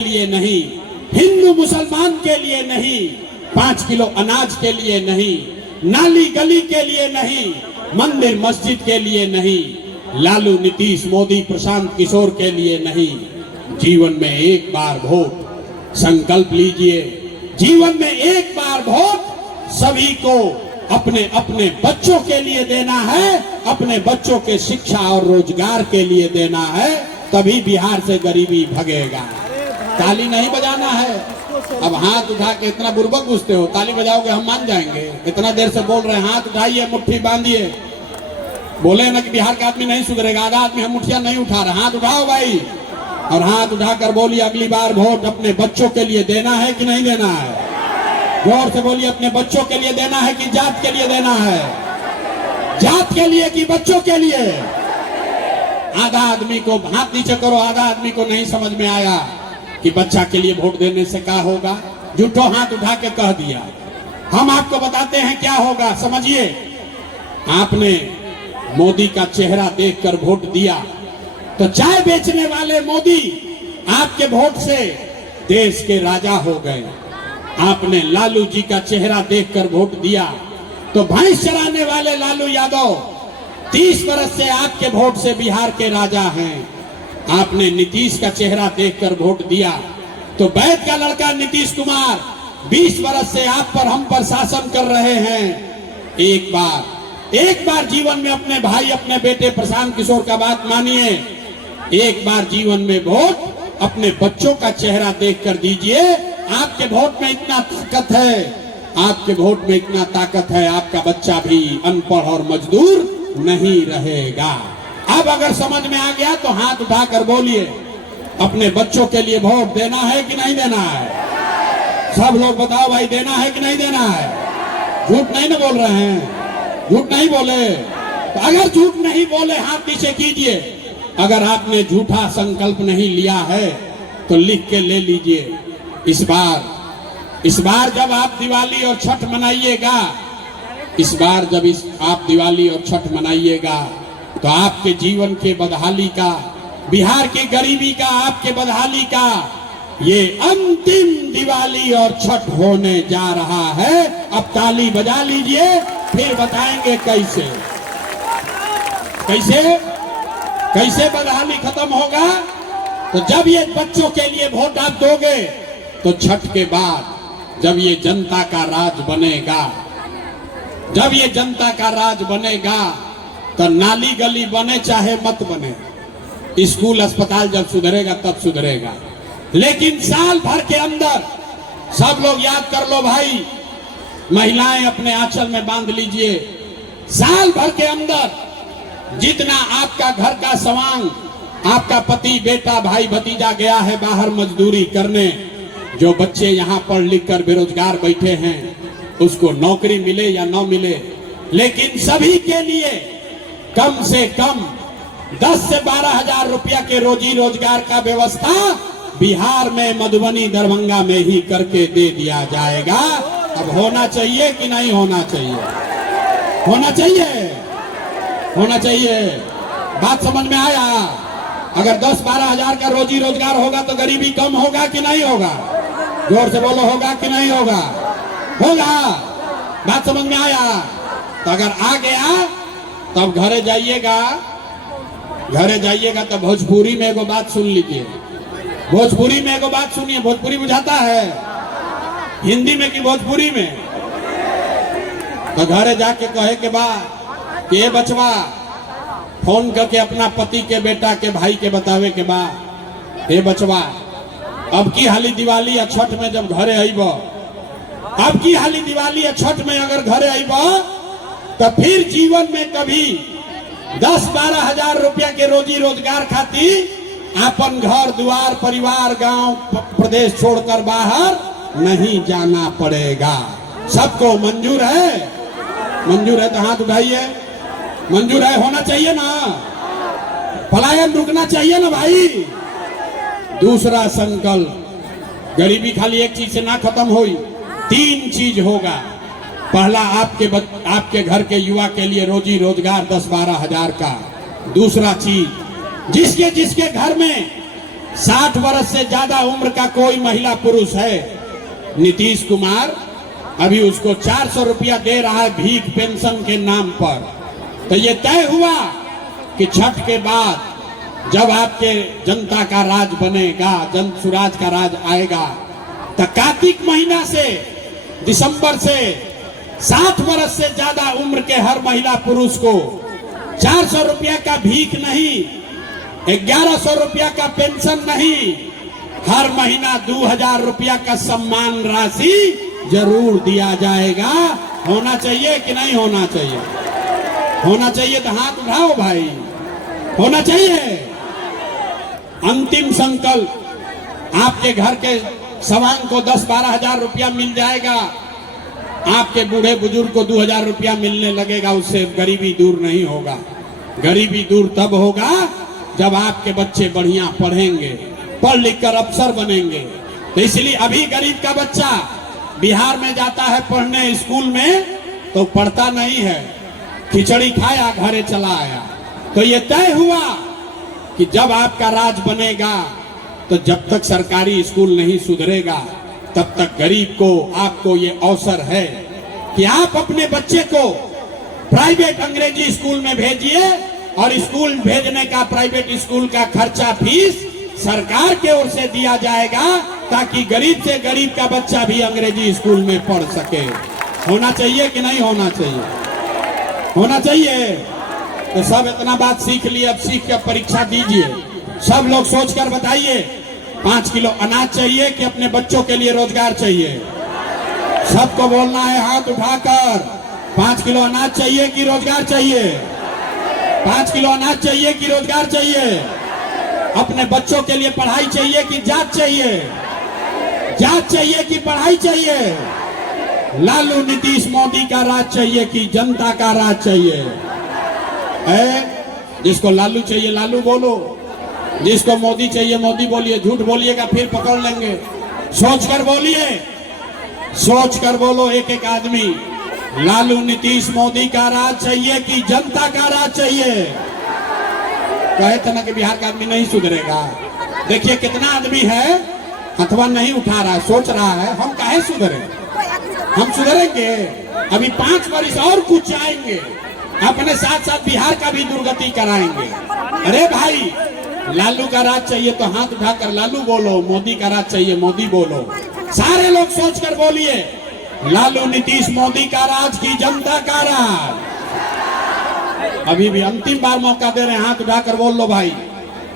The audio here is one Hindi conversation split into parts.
लिए नहीं, हिंदू मुसलमान के लिए नहीं, 5 किलो अनाज के लिए नहीं, नाली गली के लिए नहीं, मंदिर मस्जिद के लिए नहीं, लालू नीतीश मोदी प्रशांत किशोर के लिए नहीं। जीवन में एक बार वोट संकल्प लीजिए, जीवन में एक बार वोट सभी को अपने अपने बच्चों के लिए देना है, अपने बच्चों के शिक्षा और रोजगार के लिए देना है, तभी बिहार से गरीबी भगेगा। ताली नहीं बजाना है। अब हाथ उठा के इतना बुर्बक घुसते हो, ताली बजाओगे हम मान जाएंगे। इतना देर से बोल रहे हैं, हाथ उठाइए, मुट्ठी बांधिए। बोले ना कि बिहार का आदमी नहीं सुधरेगा, आधा आदमी हम मुठिया नहीं उठा रहे। हाथ उठाओ भाई, और हाथ उठाकर बोलिए अगली बार वोट अपने बच्चों के लिए देना है कि नहीं देना है। जोर से बोलिए, अपने बच्चों के लिए देना है कि जात के लिए देना है। जात के लिए कि बच्चों के लिए। आधा आदमी को हाथ नीचे करो, आधा आदमी को नहीं समझ में आया कि बच्चा के लिए वोट देने से क्या होगा। झूठो हाथ उठा के कह दिया। हम आपको बताते हैं क्या होगा, समझिए। आपने मोदी का चेहरा देखकर वोट दिया तो चाय बेचने वाले मोदी आपके वोट से देश के राजा हो गए। आपने लालू जी का चेहरा देखकर वोट दिया तो भैंस चराने वाले लालू यादव 30 वर्ष से आपके वोट से बिहार के राजा हैं। आपने नीतीश का चेहरा देखकर वोट दिया तो वैद्य का लड़का नीतीश कुमार 20 वर्ष से आप पर हम पर शासन कर रहे हैं। एक बार जीवन में अपने भाई अपने बेटे प्रशांत किशोर का बात मानिए। एक बार जीवन में वोट अपने बच्चों का चेहरा देखकर दीजिए। आपके वोट में इतना ताकत है, आपके वोट में इतना ताकत है, आपका बच्चा भी अनपढ़ और मजदूर नहीं रहेगा। अब अगर समझ में आ गया तो हाथ उठाकर बोलिए, अपने बच्चों के लिए वोट देना है कि नहीं देना है। सब लोग बताओ भाई, देना है कि नहीं देना है। झूठ नहीं ना बोल रहे हैं, झूठ नहीं बोले। तो अगर झूठ नहीं बोले हाथ नीचे कीजिए। अगर आपने झूठा संकल्प नहीं लिया है तो लिख के ले लीजिए। इस बार जब आप दिवाली और छठ मनाइएगा, इस बार जब आप दिवाली और छठ मनाइएगा तो आपके जीवन के बदहाली का, बिहार की गरीबी का, आपके बदहाली का ये अंतिम दिवाली और छठ होने जा रहा है। अब ताली बजा लीजिए, फिर बताएंगे कैसे कैसे बदहाली खत्म होगा। तो जब ये बच्चों के लिए वोट आप दोगे तो छठ के बाद जब ये जनता का राज बनेगा, जब ये जनता का राज बनेगा तो नाली गली बने चाहे मत बने, स्कूल अस्पताल जब सुधरेगा तब सुधरेगा। लेकिन साल भर के अंदर, सब लोग याद कर लो भाई, महिलाएं अपने आंचल में बांध लीजिए, साल भर के अंदर जितना आपका घर का सवांग, आपका पति बेटा भाई भतीजा गया है बाहर मजदूरी करने, जो बच्चे यहाँ पढ़ लिख कर बेरोजगार बैठे हैं उसको नौकरी मिले या न मिले, लेकिन सभी के लिए कम से कम 10 से 12 हजार रुपया के रोजी रोजगार का व्यवस्था बिहार में, मधुबनी दरभंगा में ही करके दे दिया जाएगा। अब होना चाहिए कि नहीं होना चाहिए? होना चाहिए, होना चाहिए। बात समझ में आया? अगर 10-12 हजार का रोजी रोजगार होगा तो गरीबी कम होगा कि नहीं होगा? जोर से बोलो, होगा कि नहीं होगा? होगा। बात समझ में आया? तो अगर आ गया तब घरे जाइएगा तो भोजपुरी में एगो बात सुन लीजिए। भोजपुरी में एगो बात सुनिए। भोजपुरी बुझाता है? हिंदी में कि भोजपुरी में? तो घरे जाके कहे के बाद कि बचवा फोन करके अपना पति के बेटा के भाई के बतावे के बाद, हे बचवा अब की हाली दिवाली या छठ में जब घरे आइब, अब की हाली दिवाली या छठ में अगर घरे आइब तो फिर जीवन में कभी 10-12 हजार रुपया के रोजी रोजगार खातिर अपन घर द्वार परिवार गांव प्रदेश छोड़कर बाहर नहीं जाना पड़ेगा। सबको मंजूर है? मंजूर है तो हाथ उठाइए। मंजूर है? होना चाहिए ना? पलायन रुकना चाहिए ना भाई? दूसरा संकल्प, गरीबी खाली एक चीज से ना खत्म हुई, 3 चीज होगा। पहला, आपके घर के युवा के लिए रोजी रोजगार 10-12 हजार का। दूसरा चीज, जिसके घर में 60 वर्ष से ज्यादा उम्र का कोई महिला पुरुष है, नीतीश कुमार अभी उसको 400 रुपया दे रहा है भीख पेंशन के नाम पर। तो ये तय हुआ कि छठ के बाद जब आपके जनता का राज बनेगा, जन सुराज का राज आएगा, तो कार्तिक महीना से दिसंबर से 60 वर्ष से ज्यादा उम्र के हर महिला पुरुष को 400 रुपया का भीख नहीं, 1100 रुपया का पेंशन नहीं, हर महीना 2000 रुपया का सम्मान राशि जरूर दिया जाएगा। होना चाहिए कि नहीं होना चाहिए? होना चाहिए तो हाथ उठाओ भाई, होना चाहिए। अंतिम संकल्प, आपके घर के सवांग को 10-12 हजार रुपया मिल जाएगा, आपके बूढ़े बुजुर्ग को 2000 रुपया मिलने लगेगा, उससे गरीबी दूर नहीं होगा। गरीबी दूर तब होगा जब आपके बच्चे बढ़िया पढ़ेंगे, पढ़ लिख कर अफसर बनेंगे। तो इसलिए अभी गरीब का बच्चा बिहार में जाता है पढ़ने स्कूल में तो पढ़ता नहीं है, खिचड़ी खाया घरे चला आया। तो ये तय हुआ कि जब आपका राज बनेगा तो जब तक सरकारी स्कूल नहीं सुधरेगा तब तक गरीब को, आपको ये अवसर है कि आप अपने बच्चे को प्राइवेट अंग्रेजी स्कूल में भेजिए और स्कूल भेजने का, प्राइवेट स्कूल का खर्चा फीस सरकार के ओर से दिया जाएगा ताकि गरीब से गरीब का बच्चा भी अंग्रेजी स्कूल में पढ़ सके। होना चाहिए कि नहीं होना चाहिए? होना चाहिए। तो सब इतना बात सीख लिए, अब सीख कर परीक्षा दीजिए। सब लोग सोचकर बताइए, 5 किलो अनाज चाहिए कि अपने बच्चों के लिए रोजगार चाहिए? सबको बोलना है हाथ उठाकर, 5 किलो अनाज चाहिए कि रोजगार चाहिए? 5 किलो अनाज चाहिए कि रोजगार चाहिए? अपने बच्चों के लिए पढ़ाई चाहिए कि जात चाहिए? जात चाहिए कि पढ़ाई चाहिए? लालू नीतीश मोदी का राज चाहिए कि जनता का राज चाहिए? जिसको लालू चाहिए लालू बोलो, जिसको मोदी चाहिए मोदी बोलिए। झूठ बोलिएगा फिर पकड़ लेंगे। सोचकर बोलिए, सोचकर बोलो एक एक आदमी, लालू नीतीश मोदी का राज चाहिए कि जनता का राज चाहिए? कहे तो ना कि बिहार का आदमी नहीं सुधरेगा। देखिए कितना आदमी है अथवा नहीं उठा रहा है, सोच रहा है हम काहे सुधरे, हम सुधरेंगे। अभी 5 वर्ष और कुछ जाएंगे, अपने साथ साथ बिहार का भी दुर्गति कराएंगे। अरे भाई, लालू का राज चाहिए तो हाथ उठाकर लालू बोलो, मोदी का राज चाहिए मोदी बोलो। सारे लोग सोचकर बोलिए, लालू नीतीश मोदी का राज की जनता का राज। अभी भी अंतिम बार मौका दे रहे हैं, हाथ उठाकर बोल लो भाई,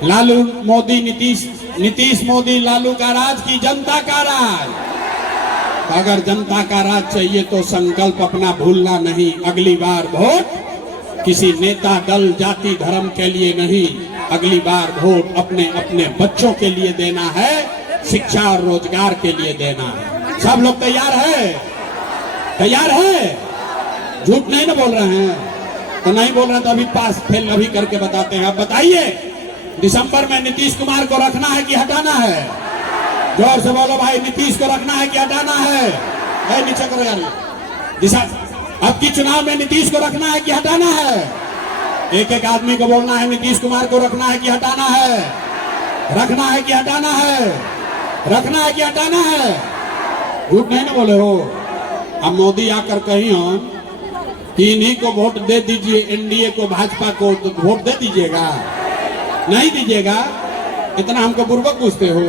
लालू मोदी नीतीश, नीतीश मोदी लालू का राज की जनता का राज। अगर जनता का राज चाहिए तो संकल्प अपना भूलना नहीं। अगली बार वोट किसी नेता, दल, जाति, धर्म के लिए नहीं, अगली बार वोट अपने अपने बच्चों के लिए देना है, शिक्षा और रोजगार के लिए देना है। सब लोग तैयार है? तैयार है? झूठ नहीं ना बोल रहे हैं? तो नहीं बोल रहे तो अभी पास फेल अभी करके बताते हैं। अब बताइए, दिसंबर में नीतीश कुमार को रखना है कि हटाना है? जोर से बोलो भाई, नीतीश को रखना है कि हटाना है? नीचे करो यार। अब की चुनाव में नीतीश को रखना है कि हटाना है? एक एक आदमी को बोलना है, नीतीश कुमार को रखना है कि हटाना है? रखना है कि हटाना है? रखना है कि हटाना है? झूठ नहीं ना बोले हो। अब मोदी आकर कहीं हम कि इन्हीं को वोट दे दीजिए, एनडीए को, भाजपा को वोट दे दीजिएगा? नहीं दीजिएगा? इतना हमको बुर्बक पूछते हो?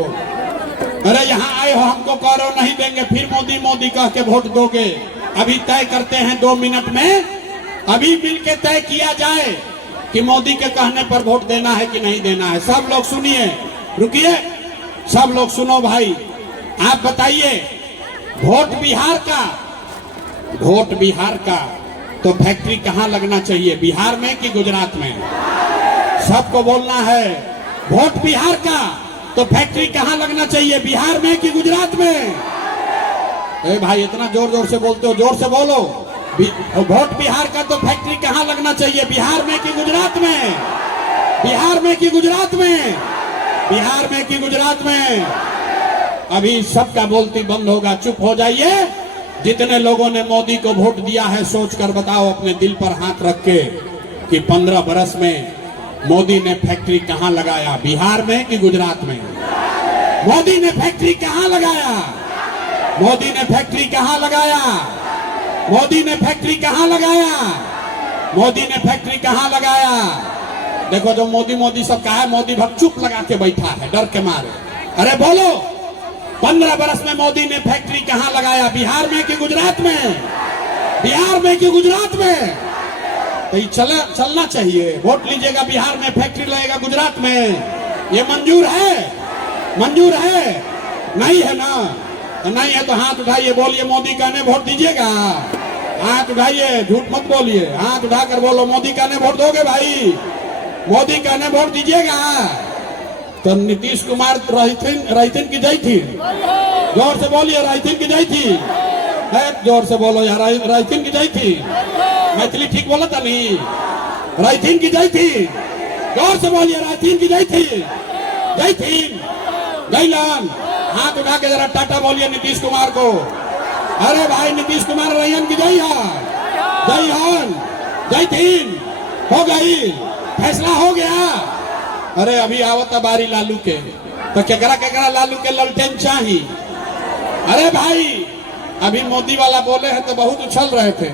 अरे यहाँ आए हो, हमको कह रहे हो नहीं देंगे, फिर मोदी मोदी कह के वोट दोगे। अभी तय करते हैं 2 मिनट में, अभी मिलके तय किया जाए कि मोदी के कहने पर वोट देना है कि नहीं देना है। सब लोग सुनिए, रुकिए, सब लोग सुनो भाई। आप बताइए, वोट बिहार का, वोट बिहार का तो फैक्ट्री कहाँ लगना चाहिए, बिहार में कि गुजरात में? सबको बोलना है, वोट बिहार का तो फैक्ट्री कहाँ लगना चाहिए, बिहार में कि गुजरात में? ए भाई, इतना जोर जोर से बोलते हो, जोर से बोलो। वोट बिहार का तो फैक्ट्री कहाँ लगना चाहिए, बिहार में कि गुजरात में? बिहार में कि गुजरात में? बिहार में कि गुजरात में? अभी सबका बोलती बंद होगा, चुप हो जाइए। जितने लोगों ने मोदी को वोट दिया है, सोच कर बताओ अपने दिल पर हाथ रख के कि 15 बरस में मोदी ने फैक्ट्री कहां लगाया, बिहार में कि गुजरात में? मोदी ने फैक्ट्री कहां लगाया? मोदी ने फैक्ट्री कहां लगाया? मोदी ने फैक्ट्री कहां लगाया? मोदी ने फैक्ट्री कहां लगाया? देखो जो मोदी मोदी सब कहा है, मोदी भक्त चुप लगा के बैठा है डर के मारे। अरे बोलो, 15 बरस में मोदी ने फैक्ट्री कहां लगाया, बिहार में कि गुजरात में? बिहार में कि गुजरात में? तो ये चलना चाहिए। वोट लीजिएगा, बिहार में फैक्ट्री लगेगा, गुजरात में, ये मंजूर है? मंजूर है? नहीं है ना? तो नहीं है तो हाथ उठाइए, बोलिए मोदी कहने वोट दीजिएगा। हाथ उठाइए, झूठ मत बोलिए, हाथ उठाकर बोलो मोदी कहने वोट दोगे भाई? मोदी कहने वोट दीजिएगा। तो नीतीश कुमार रायथिन की जय थी, जोर से बोलिए, रायथिन की जय थी। जोर से बोलो यार, रायथिन की जय थी। मैथिली ठीक बोला था नहीं? रायथिन की जय थी, जोर से बोलिए, रायथिन की जय थी। जय थी, जय लाल। हाथ उठा के जरा टाटा बोलिए नीतीश कुमार को। अरे भाई नीतीश कुमार रैयन की जय जय हान, जय थीन। हो गई, फैसला हो गया। अरे अभी आवता बारी लालू के, तो केकरा केकरा लालू के ललटेन चाहिए? अरे भाई अभी मोदी वाला बोले हैं तो बहुत उछल रहे थे,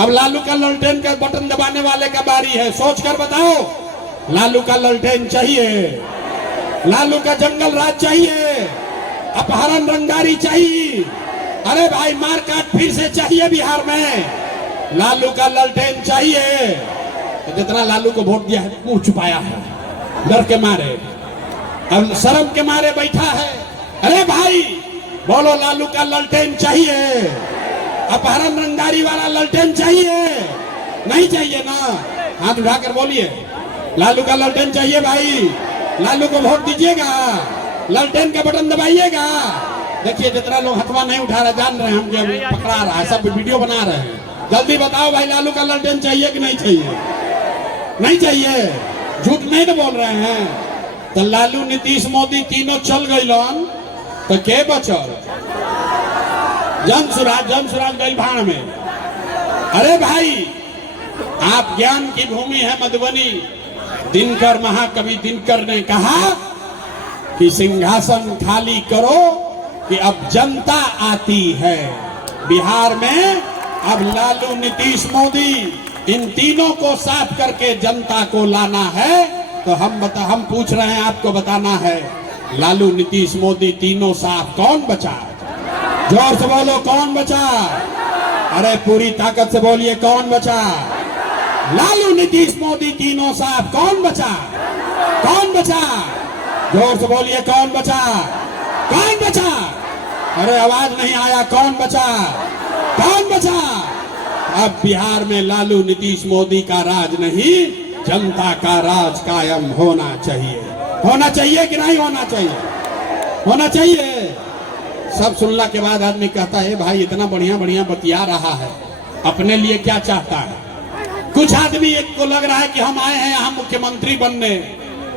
अब लालू का ललटेन का बटन दबाने वाले का बारी है। सोच कर बताओ, लालू का ललटेन चाहिए? लालू का जंगल राज चाहिए? अपहरण रंगारी चाहिए? अरे भाई मारकाट फिर से चाहिए बिहार में? लालू का ललटेन चाहिए? तो जितना लालू को वोट दिया है मुंह छुपाया है डर के मारे, अब शर्म के मारे बैठा है। अरे भाई बोलो, लालू का ललटेन चाहिए? अपहरण रंगारी वाला ललटेन चाहिए? नहीं चाहिए ना? हाथ उठाकर बोलिए, लालू का ललटेन चाहिए भाई? लालू को वोट दीजिएगा, ललटेन का बटन दबाइएगा। देखिए जितना लोग हथवा नहीं उठा रहे, जान रहे हैं हम कि पकड़ा रहा है, सब वीडियो बना रहे हैं। जल्दी बताओ भाई, लालू का ललटेन चाहिए कि नहीं चाहिए? नहीं चाहिए, झूठ नहीं तो बोल रहे हैं। तो लालू नीतीश मोदी तीनों चल गई लोन, तो के बचल? जनसुराज गई भाड़ में। अरे भाई आप ज्ञान की भूमि है मधुबनी। दिनकर, महाकवि दिनकर ने कहा कि सिंहासन खाली करो कि अब जनता आती है। बिहार में अब लालू नीतीश मोदी इन तीनों को साफ करके जनता को लाना है। तो हम पूछ रहे हैं, आपको बताना है, लालू नीतीश मोदी तीनों साफ, कौन बचा? जोर से बोलो, कौन बचा? अरे पूरी ताकत से बोलिए, कौन बचा? लालू नीतीश मोदी तीनों साफ, कौन बचा? कौन बचा? जोर से बोलिए, कौन बचा? कौन बचा? अरे आवाज नहीं आया, कौन बचा? कौन बचा? अब बिहार में लालू नीतीश मोदी का राज नहीं, जनता का राज कायम होना चाहिए। होना चाहिए कि नहीं होना चाहिए? होना चाहिए। सब सुनने के बाद आदमी कहता है भाई इतना बढ़िया बढ़िया बतिया रहा है, अपने लिए क्या चाहता है? कुछ आदमी एक को लग रहा है कि हम आए हैं यहाँ मुख्यमंत्री बनने।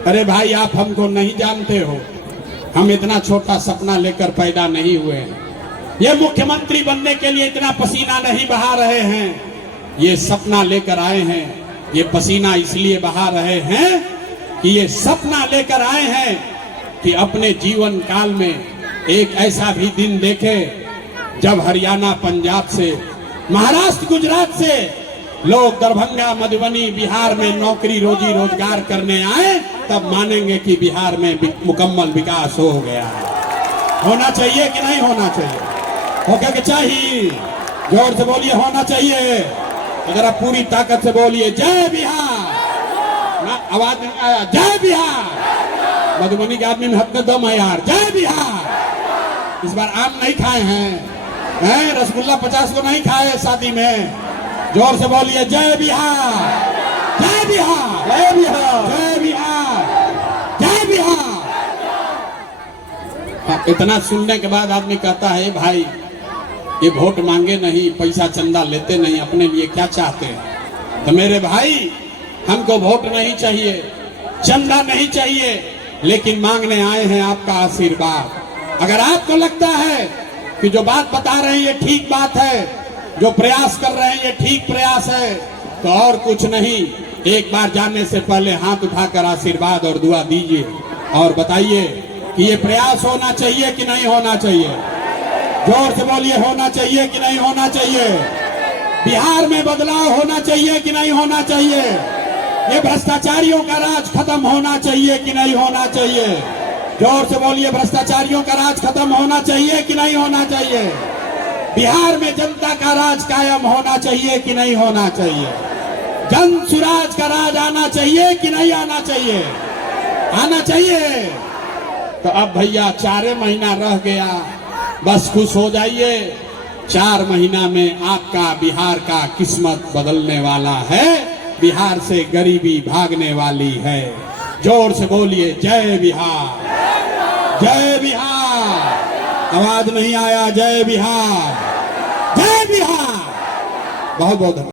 अरे भाई आप हमको नहीं जानते हो, हम इतना छोटा सपना लेकर पैदा नहीं हुए हैं। ये मुख्यमंत्री बनने के लिए इतना पसीना नहीं बहा रहे हैं, ये सपना लेकर आए हैं। ये पसीना इसलिए बहा रहे हैं कि ये सपना लेकर आए हैं कि अपने जीवन काल में एक ऐसा भी दिन देखे जब हरियाणा, पंजाब से, महाराष्ट्र, गुजरात से लोग दरभंगा, मधुबनी, बिहार में नौकरी रोजी रोजगार करने आए, तब मानेंगे कि बिहार में मुकम्मल विकास हो गया। होना चाहिए कि नहीं होना चाहिए? होके के चाहिए? जोर से बोलिए, होना चाहिए। अगर आप पूरी ताकत से बोलिए, जय बिहार। ना आवाज नहीं आया, जय बिहार। मधुबनी के आदमी में हद में दम है यार, जय बिहार। इस बार आम नहीं खाए हैं, रसगुल्ला 50 को नहीं खाए शादी में। जोर से बोलिए, जय बिहार, जय बिहार, जय बिहार, जय बिहार, जय बिहार। इतना सुनने के बाद आदमी कहता है भाई ये वोट मांगे नहीं, पैसा चंदा लेते नहीं, अपने लिए क्या चाहते हैं? तो मेरे भाई हमको वोट नहीं चाहिए, चंदा नहीं चाहिए, लेकिन मांगने आए हैं आपका आशीर्वाद। अगर आपको लगता है कि जो बात बता रहे हैं ये ठीक बात है, जो प्रयास कर रहे हैं ये ठीक प्रयास है, तो और कुछ नहीं, एक बार जाने से पहले हाथ उठाकर आशीर्वाद और दुआ दीजिए और बताइए कि ये प्रयास होना चाहिए कि नहीं होना चाहिए। जोर से बोलिए, होना चाहिए कि नहीं होना चाहिए। बिहार में बदलाव होना चाहिए कि नहीं होना चाहिए। ये भ्रष्टाचारियों का राज खत्म होना चाहिए कि नहीं होना चाहिए। जोर से बोलिए, भ्रष्टाचारियों का राज खत्म होना चाहिए कि नहीं होना चाहिए। बिहार में जनता का राज कायम होना चाहिए कि नहीं होना चाहिए। जन सुराज का राज आना चाहिए कि नहीं आना चाहिए। आना चाहिए। तो अब भैया 4 महीना रह गया, बस खुश हो जाइए। 4 महीना में आपका बिहार का किस्मत बदलने वाला है। बिहार से गरीबी भागने वाली है। जोर से बोलिए, जय बिहार, जय बिहार। आवाज नहीं आया, जय बिहार, जय बिहार। बहुत बहुत धन्यवाद।